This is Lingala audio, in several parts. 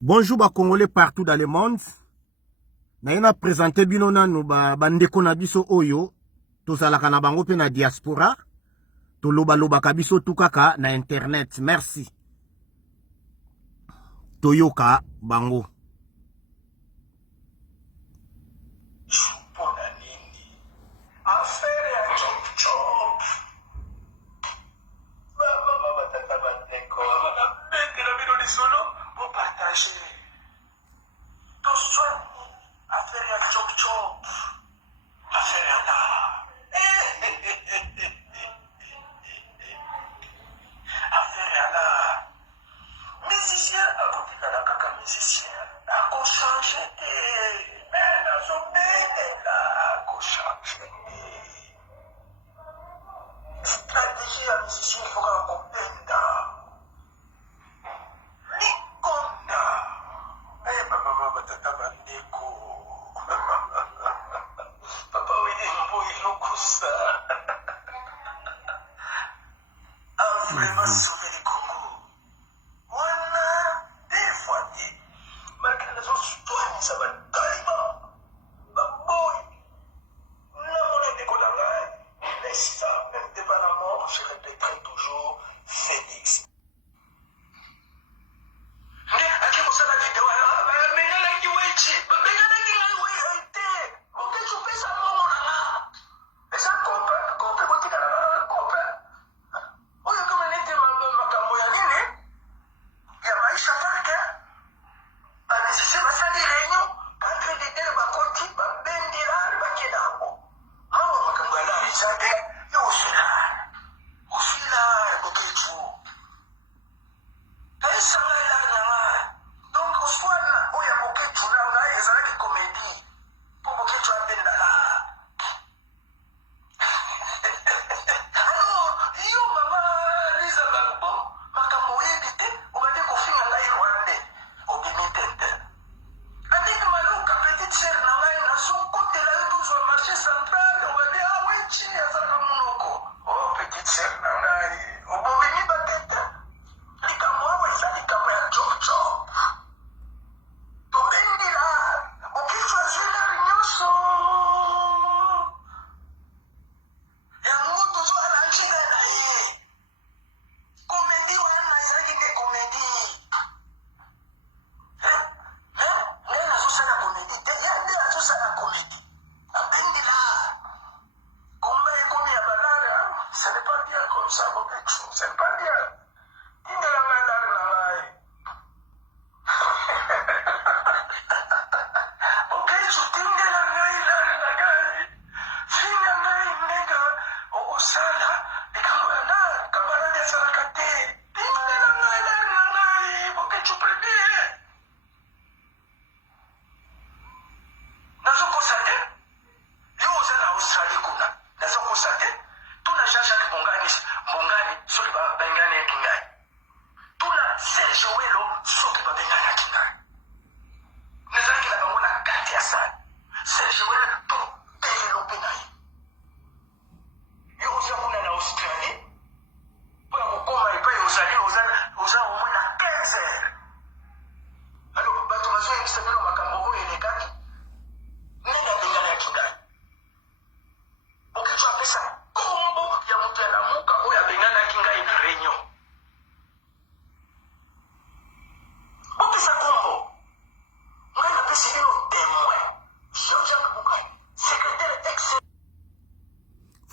Bonjour ba Congolais partout dans le monde. Na présenté bino nanu bandeko na biso oyo tozalaka na bango pe na diaspora. Toloba kabiso tukaka na internet. Merci. Toyoka bango.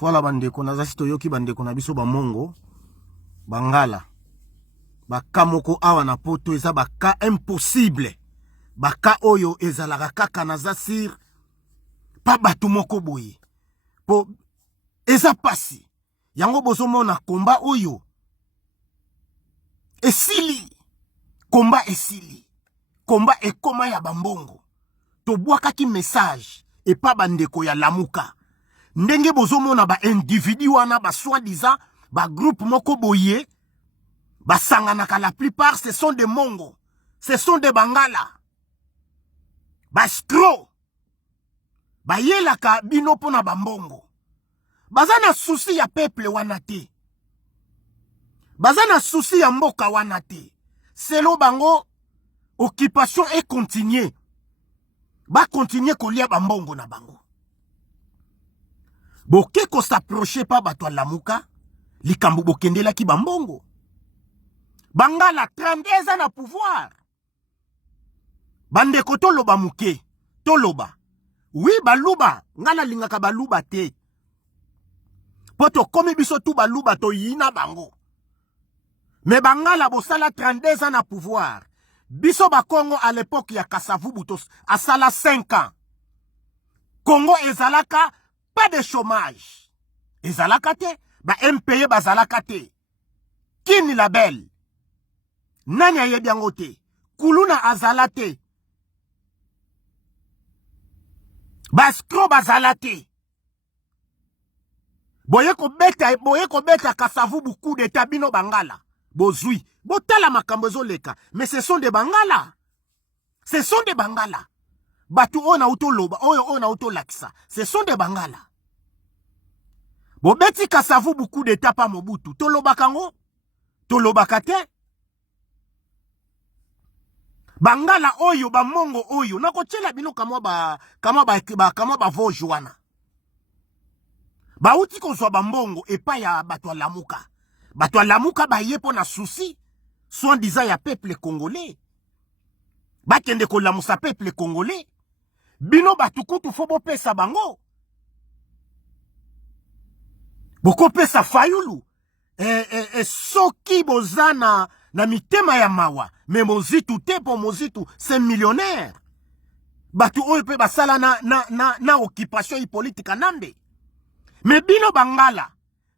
Voilà bandeko nazasi toyoki bandeko na biso ba mongo bangala baka moko awa na poto eza baka impossible baka oyo ezalaka kaka naza sir pa batu moko boye po eza pasi yango bozomona komba oyo esili komba ekoma ya bambongo tobwakaki message epa bandeko ya lamuka ndenge bozomona ba individu wana ba soi-disant ba groupe moko boye basanganaka la plupart ce sont des mongo, ce sont des bangala ba scro ba yelaka bino pona bambongo baza na souci ya peuple wana te baza na souci ya mboka wana te selo bango occupation est continuer. Ba continuer kolia bambongo na bango. Boke ko s'approcher pa bato lamuka, likambu bokendela ki bambongo. Bangala 32 ans na pouvoir. Bandeko toloba muke, toloba. Oui, baluba, ngana lingaka baluba te. Poto komi biso tu baluba to yina bango. Mais bangala bosala 32 ans na pouvoir. Biso ba Congo à l'époque ya Kasavubu tos asala 5 ans. Congo ezalaka pas de chômage. Ezalaka te, ba MPE bazalaka te. Kini label. Nanya yebiango te. Kuluna azalate. Baskro bazalate. Boye ko beta Kasavubu coup d'état bino bangala. Bozui. Botala makambozo leka. Mais ce sont des bangala. Ce sont des bangala. Batu ona auto loba. Oyo ona auto laksa. Ce sont des bangala. Bobeti Kasavubu coup d'état pa Mobutu. Toloba kango. Toloba kate. Bangala oyo ba mongo oyo. Nako tchela bino kama ba vojwana. Ba uti kozwa bambongo epa ya bato lamuka. Bato lamuka ba yepo na souci. Soit disant ya peuple congolais. Bakende ko lamusa peuple congolais. Bino batukutu fobo pesa bango. Boko pesa fayulu. Soki bozana na mitema ya mawa. Mais mozitu te po mozitu c'est millionnaire. Batu oyo pe basala na occupation politique nambe. Mais bino bangala,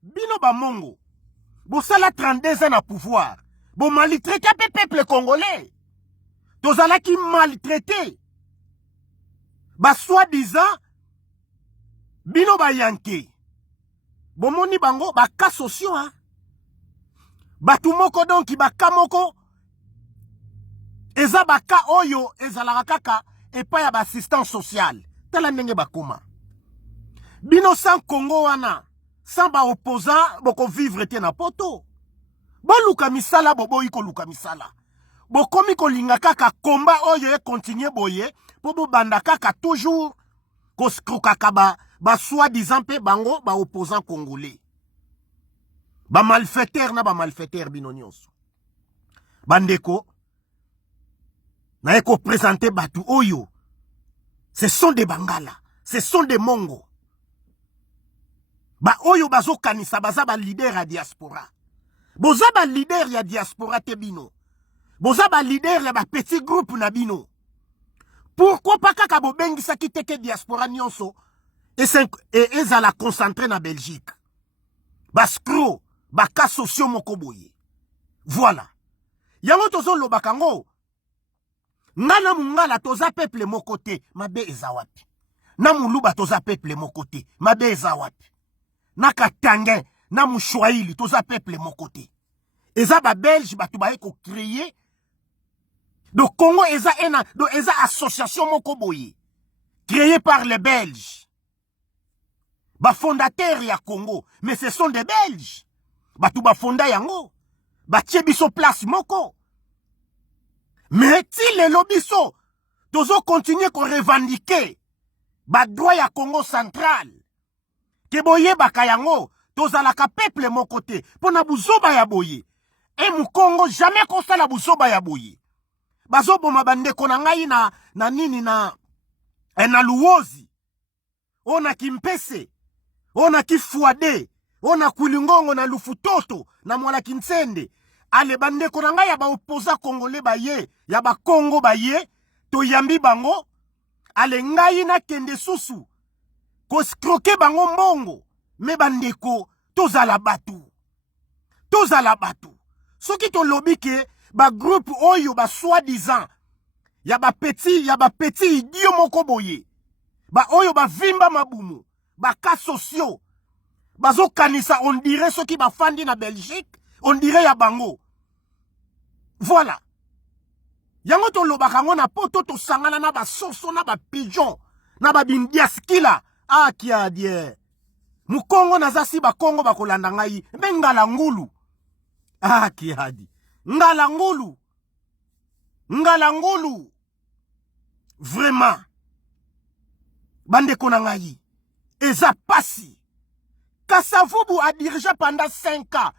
bino bamongo, bosala 32 ans na pouvoir, bo maltraité pe peuple congolais. Tozala ki maltraité. Ba soi-disant, bino ba yanke. Bo moni bango, ba ka sociaux, hein. Batu moko donki ba ka moko, eza ba ka oyo, ezala kaka, et pas ya ba assistance sociale. Tala ndenge bakuma. Bino sans Congo wana, sans ba opposant, boko vivre te na poto. Bo luka misala, bobo iko luka misala. Boko miko linga kaka komba oyo e continue boye, bobo banda kaka toujours, koskro kaka ba soi-disant pe bango, ba opposant congolais. Ba malfaiteur na ba malfaiteur bino nyonso. Bandeko, na eko présenter batu oyo. Ce sont des bangala, ce sont des mongo. Ba oyo bazo kanisa baza ba leader ya diaspora. Boza ba leader ya diaspora te bino. Boza ba leader ya ba petit groupe na bino. Pourquoi pas kaka bo bengisa ki teke diaspora nyonso et ezala concentré na Belgique. Baskro, baka socio moko boye. Voilà. Yango tozo lobakango. Ngana mungala toza peuple moko te, mabe ezawapi. Na muluba toza peuple moko te, mabe ezawapi. Na Katangin, na Mouchouaïli, toza peuple moko te. Eza ba Belge batu ba eko créer. Do Congo eza association moko boye. Créée par les Belges. Ba fondateur ya Congo, mais ce sont des Belges. Batu ba fonda yango. Ba tie biso place moko. Mais si les lobiso, tozo continuer ko revendiquer ba droit ya Congo central. Ke boye baka yango, tozalaka peuple mon côté. Pona buzoba ya boye. Et mu Congo jamais kosala buzoba ya boye. Bazobo mabande kona ngai na nini na luozi. Ona kimpese. Ona kifuade. Ona kulingongo na lufutoto. Na mwala kinsende. Ale bande kona ngai ya ba opposa congolais baye. Ya ba Congo baye. To yambi bango. Ale ngai na kende susu. Koskroke bango mbongo. Me bandeko. Tozala batu. Tozala batu. Soki to lobi ke. Ba groupe oyo ba soi-disant. Ya ba petit idiot moko boye. Ba oyo ba vimba mabumu. Ba ka sociaux. Bazo kanisa on dirait ceux qui ba fandi na Belgique. On dirait ya bango. Voilà. Yango to lobaka ngo na poto to sangana na ba soso na ba pigeon. Na ba bindiaskila. Ah kia die. Mukongo na zasi ba Kongo ba kolanda ngai. Ngala ngulu. Ah kia di. Ngala ngulu. Ngalangulu. Vraiment. Bande konangayi. Eza pasi. Kasavubu a dirigé pendant 5 ans.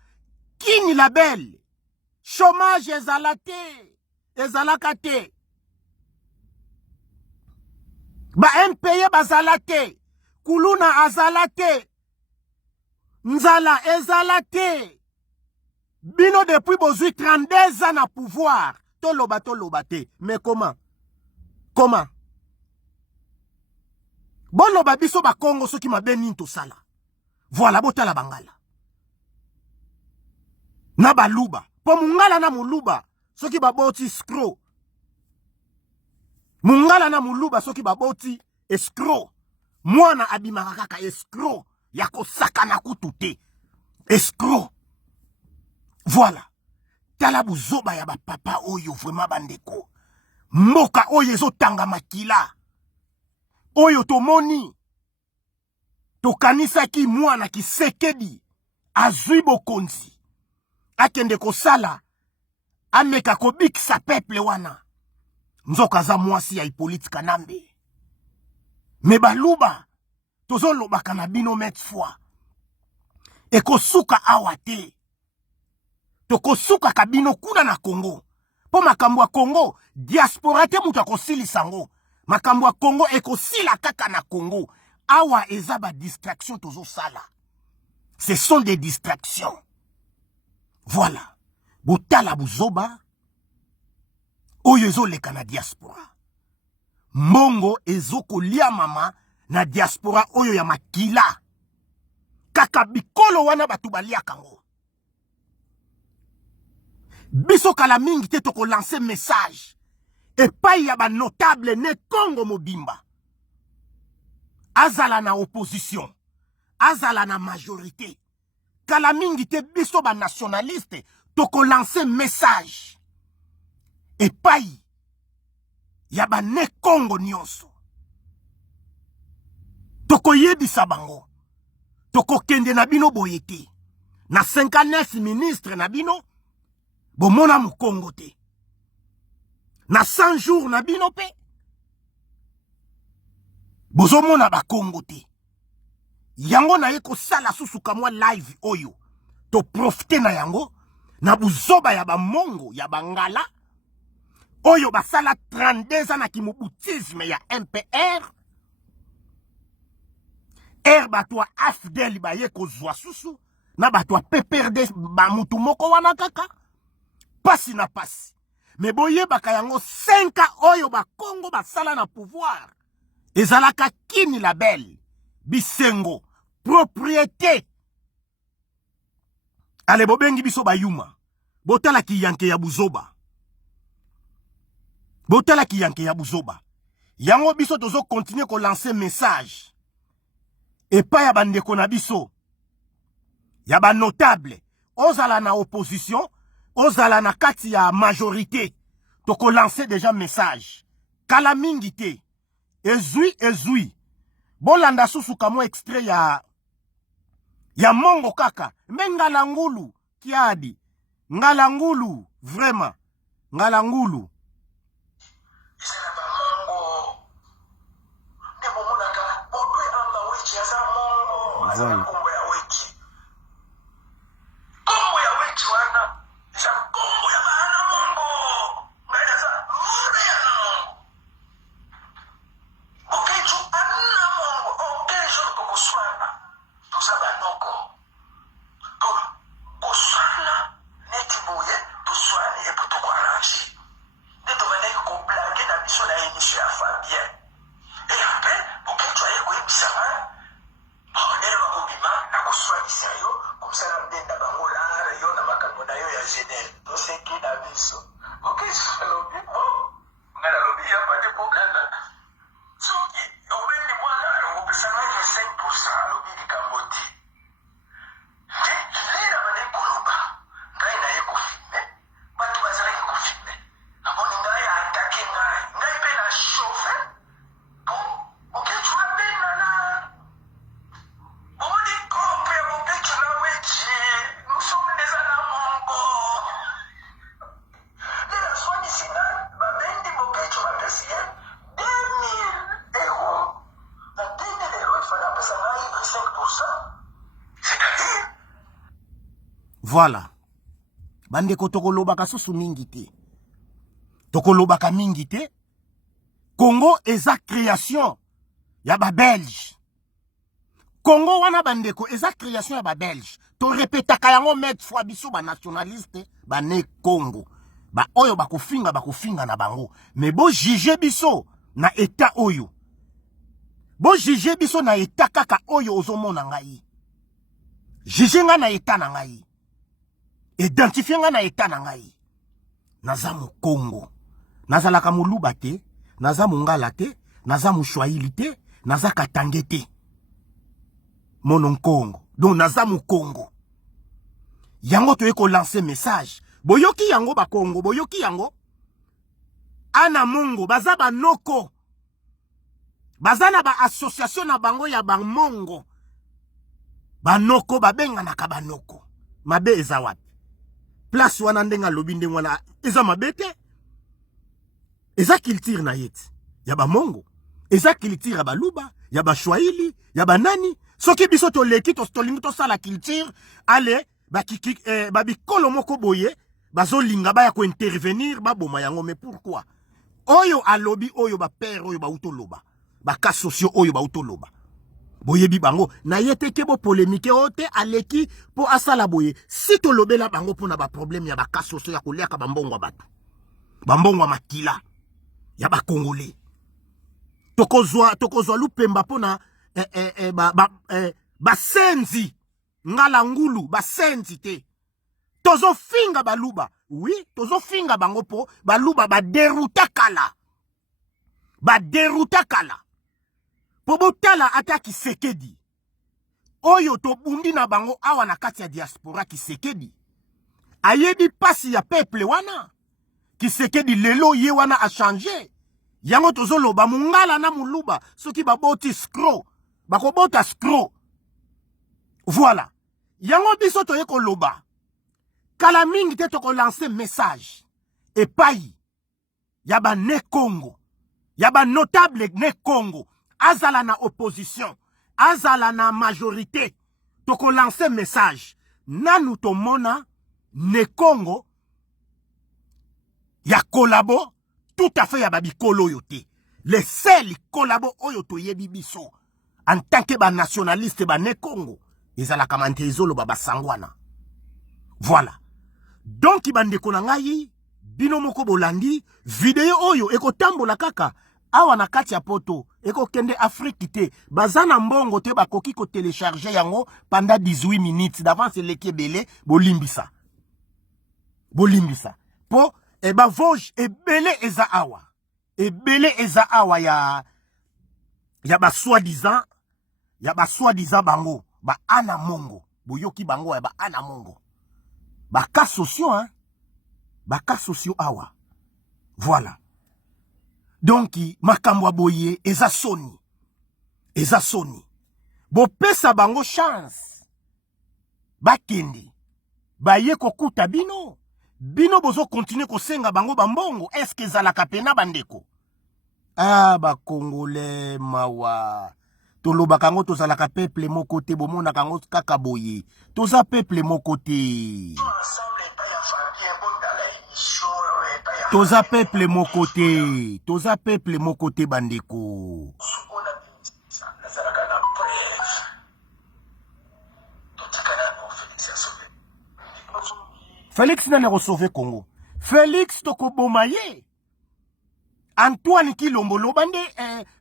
Kini label. Chômage ezalate. Ezalakate. Ba impayé bazalate. Kuluna azalate. Nzala ezalate. Bino depuis bozui 32 ans na pouvoir. Toloba te. Mais comment? Comment? Boloba biso ba Congo soki mabeni to sala. Voilà botala bangala. Na baluba. Po mungala na muluba soki baboti scroll. Mungala na muluba soki baboti escroc. Mwana abimaka kaka escroc. Yako sakana kutute. Escroc. Voilà. Tala buzoba ya ba papa oyo vraiment bandeko. Mboka oyo ezotanga makila. Oyo tomoni. Tokanisaki mwana Kisekedi. Azui bokonzi. Akende kosala. Ameka kobikisa peuple wana. Nzoka za mwasi ya Hippolyte Kanambe. Me baluba. Tozo lobaka na bino met fois. Ekosuka awate. Tokosuka kabino kuna na Congo. Po makambo ya Congo, diaspora te mutu akosili sango. Makambo ya Congo ekosila kaka na Congo. Awa eza ba distraction tozo sala. Ce sont des distractions. Voilà. Botala buzoba. Oyo ezo leka na diaspora. Mbongo ezo kolia mama na diaspora oyo ya makila. Kaka bikolo wana batu balia kango. Biso kala mingi te toko lancer message. Epai ya ba notable ne Congo mobimba. Azala na opposition. Azala na majorité. Kala mingi te biso ba nationaliste toko lancer message. Epai ya ba ne Congo nyonso. Toko yebisa bango. Toko kende na bino boyete. Na 59 ministre na bino. Bomona mu Congo te. Na 100 jours na bino pe. Bozomona ba Congo te. Yango na yeko sala susu kamwa live oyo. To profite na yango. Na buzoba ya ba mongo ya bangala. Oyo basala 32 ans na kimuboutisme ya MPR. Batwa AFDEL ba yeko zwa susu. Na batwa PPRD ba mutu moko wana kaka. Pasi na pasi. Me boye baka yango 5 ans oyo ba Congo basala na pouvoir. Ezalaka kini label. Bisengo. Propriété. Ale bobengi biso bayuma. Botala ki yanke ya buzoba. Botala ki yanke ya buzoba. Yango biso tozo continue ko lancer message. Et pas ya bandeko na biso. Ya ba notable. Ozala na opposition. Ozala na kati ya majorité. Toko lancer déjà message. Kala mingi te. Ezui. Bolanda susu kamo extrait ya mongo kaka. Mais ngalangulu kiadi. Ngalangulu vraiment. Ngalangulu. Voilà. Voilà. Bandeko tokolobaka susu mingi te. Tokolobaka mingi te. Congo eza création ya ba Belge. Congo wana bandeko eza création ya ba Belge. To répétaka yango met fois biso ba nationaliste ba ne Congo. Ba oyo bakofinga na bango. Mais bo juger biso na état oyo. Bo juger biso na état kaka oyo ozomona ngai. Juger nga na état na ngai. Identifier nga na état na ngai. Naza mu Congo. Nazalaka muluba te, naza mungala te, naza mushwaili te, naza katange te. Monon Congo. Donc naza mu Congo. Yango toye ko lancer message. Boyoki yango ba Congo, boyoki yango. Ana mongo, baza ba noko. Baza na ba association na bango ya ba mongo. Ba noko babenga na ka ba noko. Mabe eza wapi? Place wana ndenga lobi ndenga wana eza mabete. Eza culture na yeti. Ya ba mongo. Eza culture ya ba luba, ya ba shwaili, ya ba nani. Soki biso to leki to stolingi to sala culture, ale ba bikolo moko boye, bazo linga ba ya ko intervenir ba boma yango. Mais pourquoi? Oyo alobi oyo ba père oyo ba utoloba. Ba ka socio oyo ba utoloba. Boye bi bango na yete ke bo polémique ote aleki po asala boye. Si to lobela bango pona ba problème ya ba ka socio ya kolia ka bambongo batu. Bambongo makila ya ba Congolais. Tokozwa lupemba pona basenzi ngala ngulu basenzi te. Tozo finga baluba. Oui, tozo finga bango po baluba ba deruta kala. Ba deruta kala. Po botala ata Kisekedi. Oyo to bundi na bango awa na kati ya diaspora Kisekedi. Ayebi pasi ya peuple wana. Kisekedi lelo ye wana a changé. Yango tozolo ba mungala na muluba. Soki baboti skro. Bakobota skro. Voilà. Yango biso toye ko loba. Kala mingi te toko lancer message. Et payi. Yaba ne Congo. Yaba notable ne Congo. Azala na opposition. Azala na majorité. Toko lancer message. Nanu to mona ne Congo. Ya kolabo. Tout à fait ya babi kolo yote. Les seuls kolabo oyoto yebi biso. En tant que ba nationaliste ba ne Congo. Ezala kamante izolo baba sangwana. Voilà. Donc ibande konangayi. Bino moko bolandi. Video oyo eko tambola kaka. Awa na kati ya poto. Eko kende Afrique te. Bazana mbongo te bakoki ko télécharger yango. Pendant 18 minutes. D'avance leke bele. Bolimbisa. Bolimbisa. Po. Eba Vosges ebele eza awa. Ebele eza awa ya ba soi-disant. Ya ba soi-disant bango. Ba ana mongo. Boyoki bango ya ba ana mongo. Ba ka sociaux hein. Ba ka sociaux awa. Voilà. Donc makamwa boye eza soni. Eza soni. Bo pesa bango chance. Ba kendi. Ba ye kokuta bino. Bino bozo continue ko senga bango bambongo. Est-ce que zalaka pena bandeko? Ah ba Congolais mawa. Toloba kango to zalaka peuple moko te bomona kango kaka boye. Toza peuple moko te. Toza peuple moko te. Toza peuple moko te bandeko. Félix n'a pas sauvé Congo. Félix toko bomaye. Antoine Kilombo lobande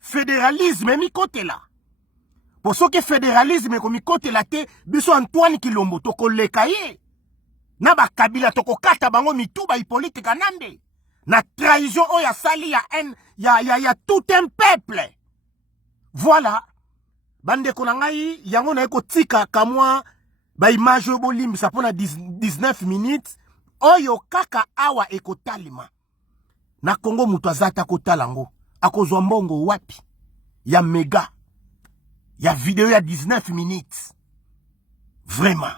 fédéralisme mi côté là. Pour ce que fédéralisme ko mi côté là te biso Antoine Kilombo toko lekaye. Na ba kabila toko kata bango mituba Hippolyte Kanambe. Na trahison o ya sali ya haine ya tout un peuple. Voilà. Bande konangai yango na eko tika kamwa ba image bolimbi sa pona 19 minutes. Oyo kaka awa eko talima. Na Congo mutu azata ko talango. Akozwa mbongo wapi? Ya mega. Ya video ya 19 minutes. Vraiment.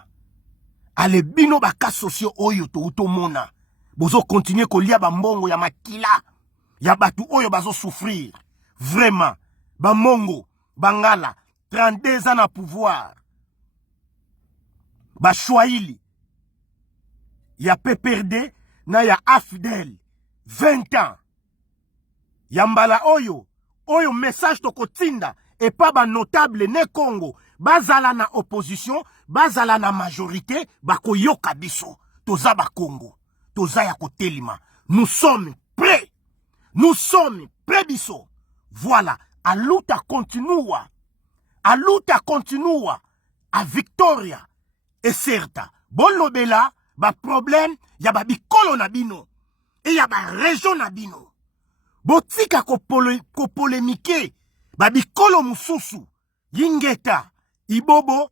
Ale bino baka socio oyo to utomona. Bozo continue ko lia ba mbongo ya makila. ya batu oyo bazo souffrir. Vraiment. Bamongo, Bangala, 32 ans na pouvoir. Bashwaili, ya PPRD, na ya AFDEL, 20 ans. Yambala oyo message toko tinda, et pas ba notable ne Congo, bazala na opposition, bazala na majorité, bako yoka biso, toza ba Congo, toza ya kotelima. Nous sommes prêts biso. Voilà, aluta continua, a Victoria, et certa. Bon lobela, ba problème, ya ba bikolo na bino, et ya ba région na bino. Botika ko polémique, ba bikolo mususu, yingeta, ibobo.